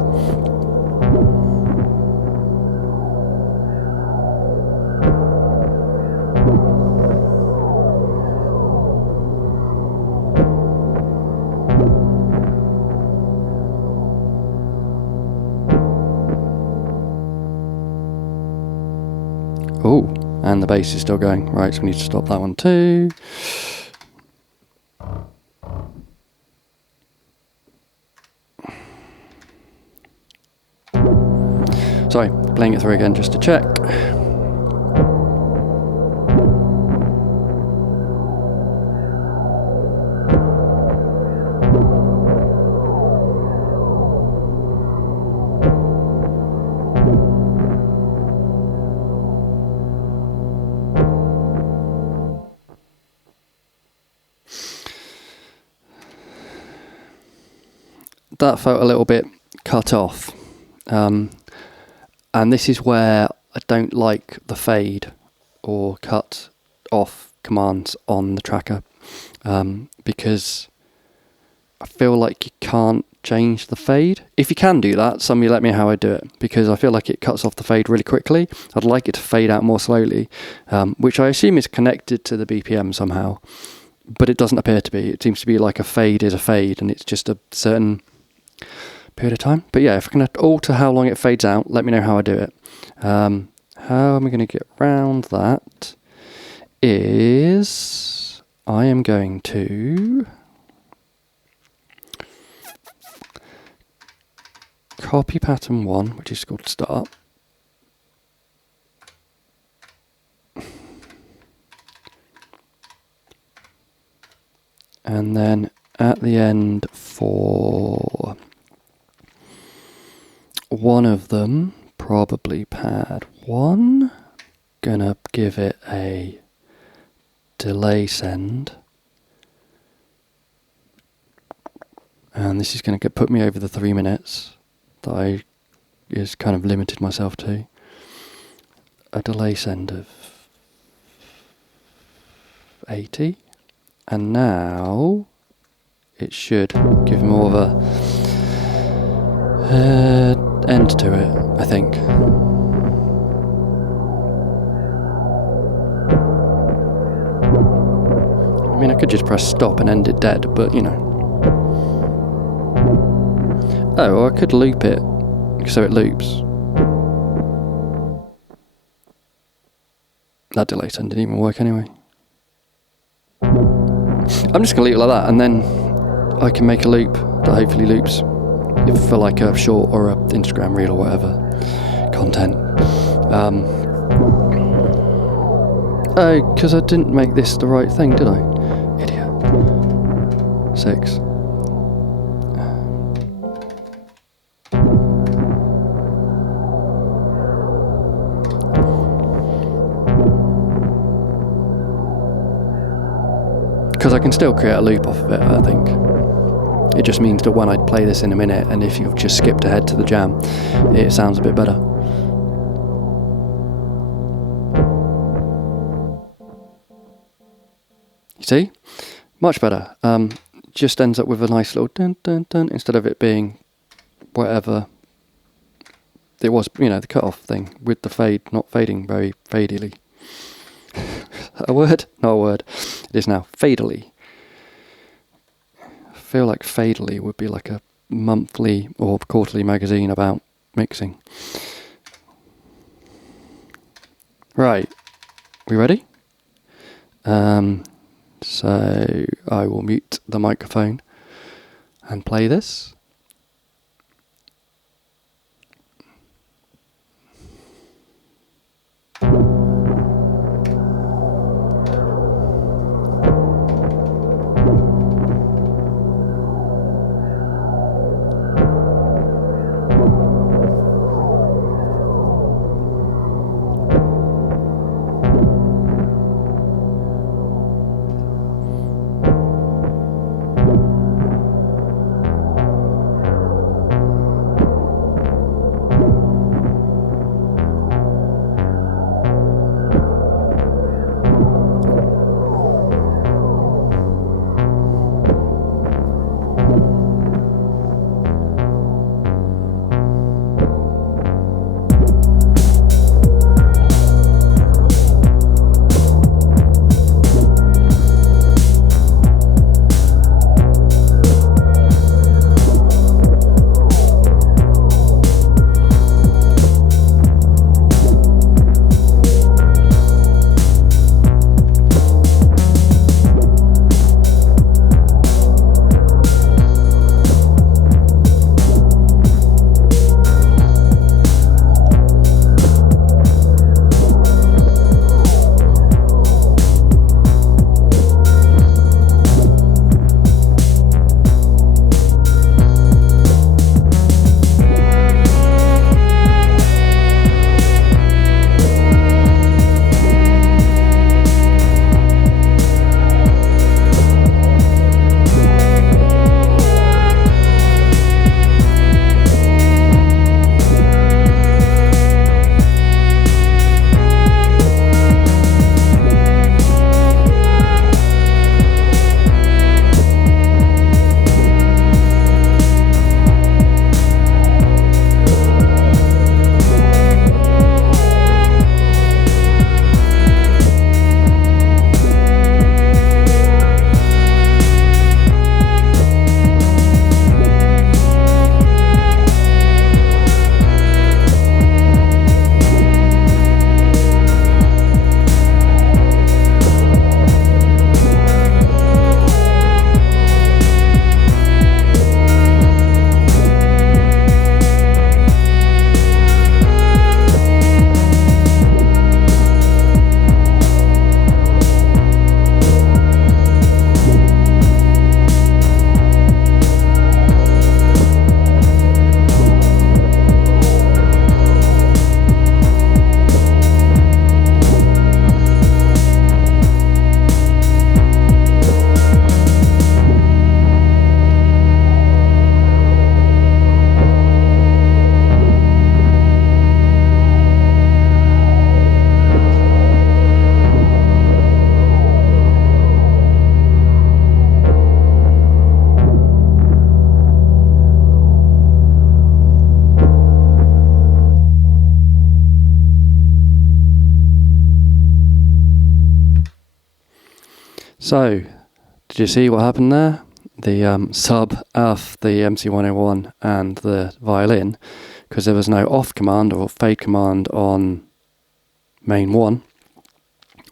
Oh, and the bass is still going. Right, so we need to stop that one too. Sorry, playing it through again just to check. That felt a little bit cut off. And this is where I don't like the fade or cut off commands on the tracker, because I feel like you can't change the fade. If you can do that, somebody let me know how I do it, because I feel like it cuts off the fade really quickly. I'd like it to fade out more slowly, which I assume is connected to the BPM somehow, but it doesn't appear to be. It seems to be like a fade is a fade, and it's just a certain period of time. But yeah, if I can alter how long it fades out, let me know how I do it. How am I going to get around that is I am going to copy pattern 1, which is called start, and then at the end for one of them, probably pad 1, gonna give it a delay send, and this is going to put me over the 3 minutes that I is kind of limited myself to. A delay send of 80, and now it should give more of a end to it, I think. I mean, I could just press stop and end it dead, but you know. Oh, or I could loop it so it loops. That delay send didn't even work anyway. I'm just going to leave it like that, and then I can make a loop that hopefully loops for like a short or a Instagram reel or whatever content. Oh, because I didn't make this the right thing, did I? Idiot. 6. Because I can still create a loop off of it, I think. It just means that when I play this in a minute, and if you've just skipped ahead to the jam, it sounds a bit better. You see? Much better. Just ends up with a nice little dun dun dun instead of it being whatever it was, you know, the cut-off thing with the fade not fading very fadily. A word? Not a word. It is now fadily. I feel like fadily would be like a monthly or quarterly magazine about mixing. Right. We ready? So I will mute the microphone and play this. So, did you see what happened there? The sub of the MC-101 and the violin, because there was no off command or fade command on main 1,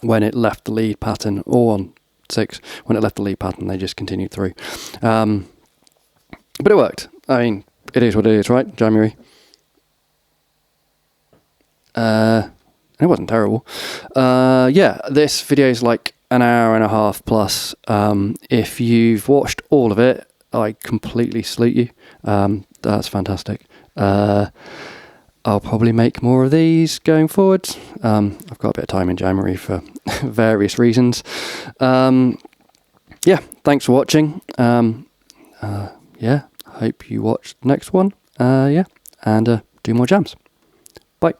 when it left the lead pattern, or on 6, when it left the lead pattern, they just continued through. But it worked. I mean, it is what it is, right? Jamuary. It wasn't terrible. Yeah, this video is like an hour and a half plus. If you've watched all of it, I completely salute you. That's fantastic. I'll probably make more of these going forward. I've got a bit of time in January for various reasons. Yeah, thanks for watching. Yeah, hope you watch the next one. Yeah, and do more jams. Bye.